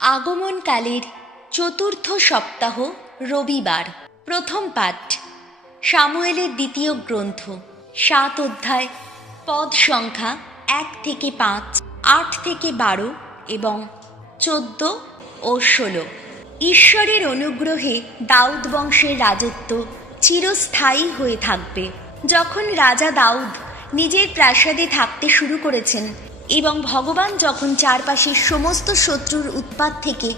আগমনকালের চতুর্থ সপ্তাহ রবিবার। প্রথম পাঠ সামুয়েলের দ্বিতীয় গ্রন্থ, 7 অধ্যায়, পদ সংখ্যা 1 থেকে 5, 8 থেকে 12 এবং 14 ও 16। ঈশ্বরের অনুগ্রহে দাউদ বংশের রাজত্ব চিরস্থায়ী হয়ে থাকবে। যখন রাজা দাউদ নিজের প্রাসাদে থাকতে শুরু করেছেন এবং ভগবান যখন চারপাশের সমস্ত শত্রুর উৎপাত থেকে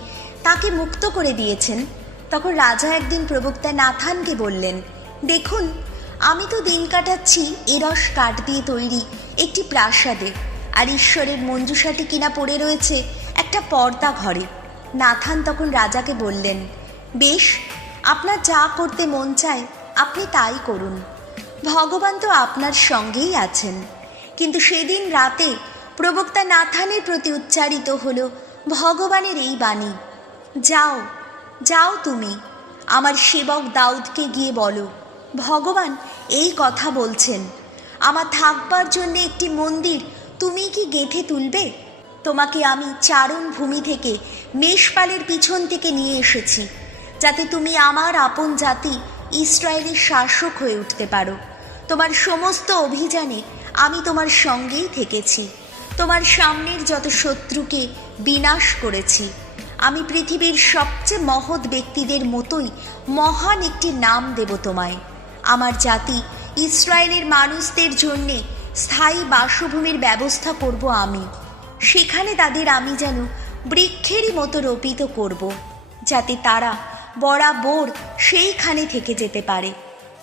তাকে মুক্ত করে দিয়েছেন, তখন রাজা একদিন প্রবক্তা নাথানকে বললেন, দেখুন, আমি তো দিন কাটাচ্ছি এরস কাঠ দিয়ে তৈরি একটি প্রাসাদে, আর ঈশ্বরের মঞ্জুষাটি কিনা পড়ে রয়েছে একটা পর্দা ঘরে। নাথান তখন রাজাকে বললেন, বেশ, আপনার যা করতে মন চায় আপনি তাই করুন, ভগবান তো আপনার সঙ্গেই আছেন। কিন্তু সেদিন রাতে প্রবক্তা নাথানের প্রতি উচ্চারিত হলো ভগবানের এই বাণী, যাও যাও, তুমি আমার সেবক দাউদকে গিয়ে বলো, ভগবান এই কথা বলছেন, আমার থাকবার জন্য একটি মন্দির তুমি কি গেঁথে তুলবে? তোমাকে আমি চারণ ভূমি থেকে মেষপালের পিছন থেকে নিয়ে এসেছি, যাতে তুমি আমার আপন জাতি ইসরায়েলের শাসক হয়ে উঠতে পারো। তোমার সমস্ত অভিযানে আমি তোমার সঙ্গেই থেকেছি, তোমার সামনের যত শত্রুকে বিনাশ করেছি। আমি পৃথিবীর সবচেয়ে মহৎ ব্যক্তিদের মতোই মহান একটি নাম দেব তোমায়। আমার জাতি ইসরায়েলের মানুষদের জন্যে স্থায়ী বাসভূমির ব্যবস্থা করব আমি। সেখানে তাদের আমি যেন বৃক্ষেরই মতো রোপিত করব, যাতে তারা বরাবর সেইখানে থেকে যেতে পারে।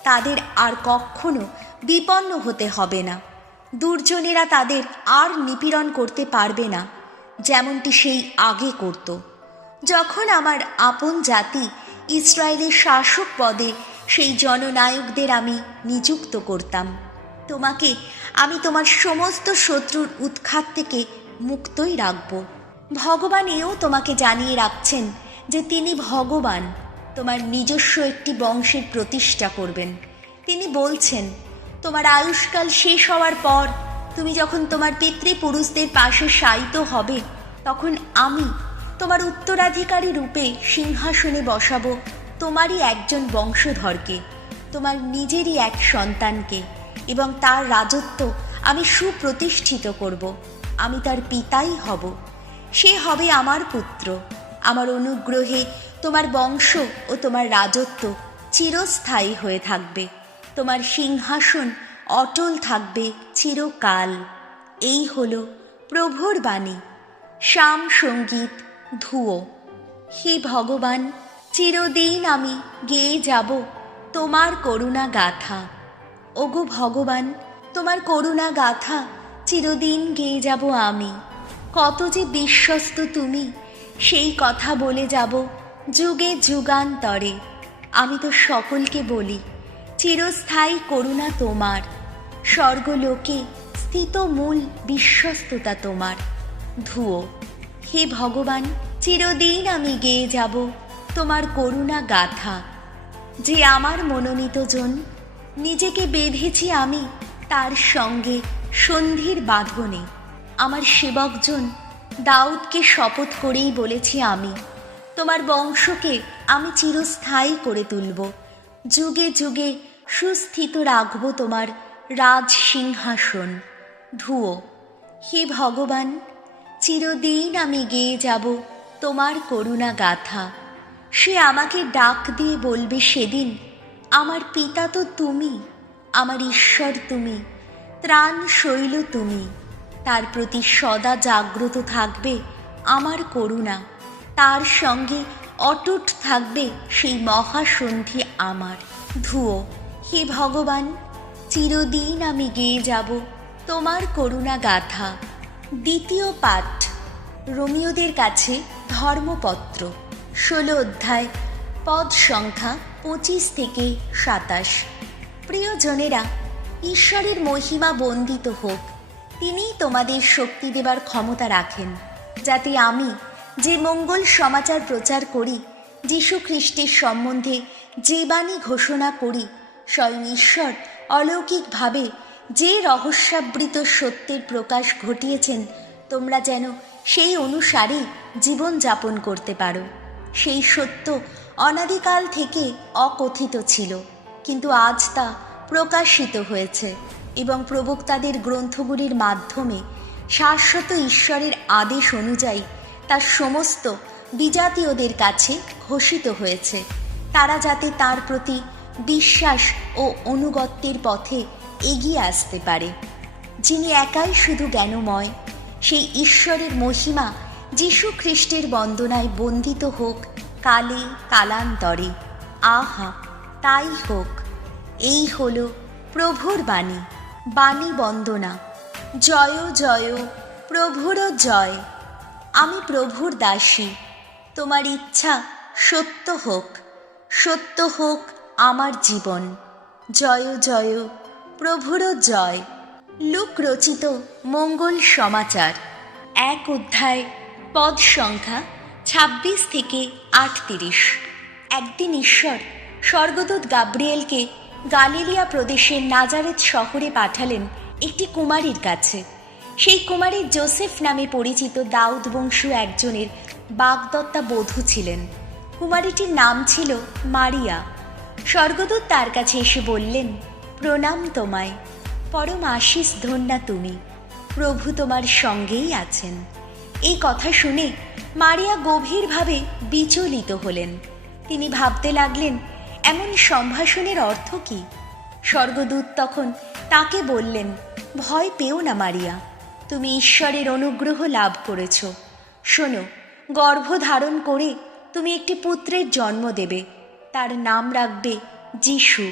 তাদের আর কখনো বিপন্ন হতে হবে না। দুর্জনেরা তাদের আর নিপীড়ন করতে পারবে না, যেমনটি সেই আগে করত, যখন আমার আপন জাতি ইসরায়েলের শাসক পদে সেই জননায়কদের আমি নিযুক্ত করতাম। তোমাকে আমি তোমার সমস্ত শত্রুর উৎখাত থেকে মুক্তই রাখব। ভগবান এও তোমাকে জানিয়ে রাখছেন যে তিনি ভগবান তোমার নিজস্ব একটি বংশের প্রতিষ্ঠা করবেন। তিনি বলছেন, তোমার আয়ুষ্কাল শেষ হওয়ার পর তুমি যখন তোমার পিতৃপুরুষদের পাশে শায়িত হবে, তখন আমি তোমার উত্তরাধিকারী রূপে সিংহাসনে বসাবো তোমারই একজন বংশধরকে, তোমার নিজেরই এক সন্তানকে, এবং তার রাজত্ব আমি সুপ্রতিষ্ঠিত করব। আমি তার পিতাই হব, সে হবে আমার পুত্র। আমার অনুগ্রহে তোমার বংশ ও তোমার রাজত্ব চিরস্থায়ী হয়ে থাকবে, তোমার সিংহাসন অটল থাকবে চিরকাল। এই হলো প্রভুর বাণী। শাম সঙ্গীত ধুয়ো। হে ভগবান, চিরদিন আমি গেয়ে যাব তোমার করুণা গাথা। ওগো ভগবান, তোমার করুণা গাথা চিরদিন গেয়ে যাব আমি। কত যে বিশ্বস্ত তুমি, সেই কথা বলে যাব যুগে যুগান্তরে। আমি তো সকলকে বলি, চিরস্থায়ী করুণা তোমার, স্বর্গলোকে স্থিত মূল বিশ্বস্ততা তোমার। ধুয়ো। হে ভগবান, চিরদিন আমি গেয়ে যাব তোমার করুণা গাথা। যে আমার মনোনীত জন, নিজেকে বেঁধেছি আমি তার সঙ্গে সন্ধির বাঁধনে। আমার সেবকজন দাউদকে শপথ করেই বলেছি, আমি তোমার বংশকে আমি চিরস্থায়ী করে তুলব, যুগে যুগে সুস্থিত রাখব তোমার রাজ সিংহাসন। ধুয়ো। হে ভগবান, চিরদিন আমি গেয়ে যাব তোমার করুণা গাথা। সে আমাকে ডাক দিয়ে বলবে সেদিন, আমার পিতা তো তুমি, আমার ঈশ্বর তুমি, ত্রাণ শৈল তুমি। তার প্রতি সদা জাগ্রত থাকবে আমার করুণা, তার সঙ্গে অটুট থাকবে সেই মহাসন্ধি আমার। ধুয়ো। হে ভগবান, চিরদিন আমি গেয়ে যাব তোমার করুণা গাথা। দ্বিতীয় পাঠ রোমীয়দের কাছে ধর্মপত্র, 16 অধ্যায়, পদ সংখ্যা 25 থেকে 27। প্রিয়জনেরা, ঈশ্বরের মহিমা বন্দিত হোক। তিনিই তোমাদের শক্তি দেবার ক্ষমতা রাখেন, যাতে আমি যে মঙ্গল সমাচার প্রচার করি, যীশু খ্রিস্টের সম্বন্ধে যে বাণী ঘোষণা করি, স্বয়ং ঈশ্বর অলৌকিকভাবে যে রহস্যাবৃত সত্যের প্রকাশ ঘটিয়েছেন, তোমরা যেন সেই অনুসারে জীবন যাপন করতে পারো। সেই সত্য অনাদিকাল থেকে অকথিত ছিল, কিন্তু আজ তা প্রকাশিত হয়েছে এবং প্রবক্তাদের গ্রন্থগুলির মাধ্যমে শাশ্বত ঈশ্বরের আদেশ অনুযায়ী তার সমস্ত বিজাতীয়দের কাছে ঘোষিত হয়েছে, তারা যাতে তার প্রতি বিশ্বাস ও অনুগত্যের পথে এগিয়ে আসতে পারে। যিনি একাই শুধু জ্ঞানময়, সেই ঈশ্বরের মহিমা যীশু খ্রিস্টের বন্দনায় বন্দিত হোক কালে কালান্তরে। আহা, তাই হোক। এই হল প্রভুর বাণী। বাণী বন্দনা। জয় জয় প্রভুর জয়। আমি প্রভুর দাসী, তোমার ইচ্ছা সত্য হোক, সত্য হোক আমার জীবন। জয় জয় প্রভুর জয়। লুক রচিত মঙ্গল সমাচার 1 অধ্যায়, পদ সংখ্যা 26 থেকে 38। একদিন ঈশ্বর স্বর্গদূত গাব্রিয়েলকে গালিলিয়া প্রদেশের নাজারেথ শহরে পাঠালেন একটি কুমারীর কাছে। সেই কুমারী যোসেফ নামে পরিচিত দাউদ বংশীয় একজনের বাগদত্তা বধূ ছিলেন। কুমারীটির নাম ছিল মারিয়া। স্বর্গদূত তার কাছে এসে বললেন, প্রণাম তোমায়, পরম আশীষ ধন্যা তুমি, প্রভু তোমার সঙ্গেই আছেন। এই কথা শুনে মারিয়া গভীরভাবে বিচলিত হলেন। তিনি ভাবতে লাগলেন, এমন সম্ভাষণের অর্থ কি? স্বর্গদূত তখন তাকে বললেন, ভয় পেও না মারিয়া, তুমি ঈশ্বরের অনুগ্রহ লাভ করেছ। শোনো, গর্ভধারণ করে তুমি একটি পুত্রের জন্ম দেবে, তার নাম রাখবে যীশু।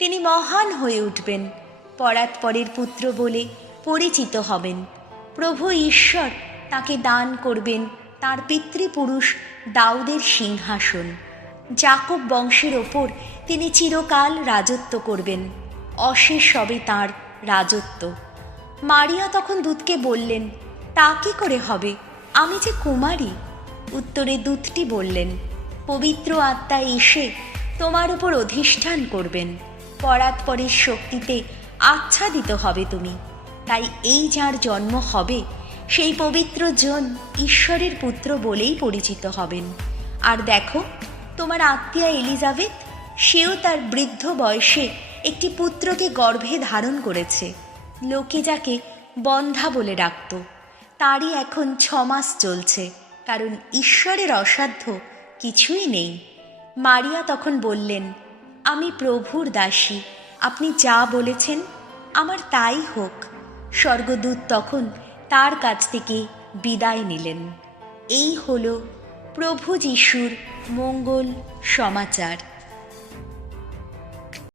তিনি মহান হয়ে উঠবেন, পরাৎপরের পুত্র বলে পরিচিত হবেন। প্রভু ঈশ্বর তাকে দান করবেন তার পিতৃপুরুষ দাউদের সিংহাসন। যাকব বংশের ওপর তিনি চিরকাল রাজত্ব করবেন, অশেষ হবে তাঁর রাজত্ব। মারিয়া তখন দূতকে বললেন, তা কি করে হবে, আমি যে কুমারী? উত্তরে দূতটি বললেন, পবিত্র আত্মা এসে তোমার উপর অধিষ্ঠান করবেন, পরাৎপরের শক্তিতে আচ্ছাদিত হবে তুমি। তাই এই যার জন্ম হবে সেই পবিত্র জন ঈশ্বরের পুত্র বলেই পরিচিত হবেন। আর দেখো, তোমার আত্মীয়া এলিজাবেথ, সেও তার বৃদ্ধ বয়সে একটি পুত্রকে গর্ভে ধারণ করেছে। লোকে যাকে বন্ধ্যা বলে ডাকত, তারই এখন 6 মাস চলছে, কারণ ঈশ্বরের অসাধ্য কিছুই নেই। মারিয়া তখন বললেন, আমি প্রভুর দাসী, আপনি যা বলেছেন আমার তাই হোক। স্বর্গদূত তখন তার কাছ থেকে বিদায় নিলেন। এই হল প্রভু যীশুর মঙ্গল সমাচার।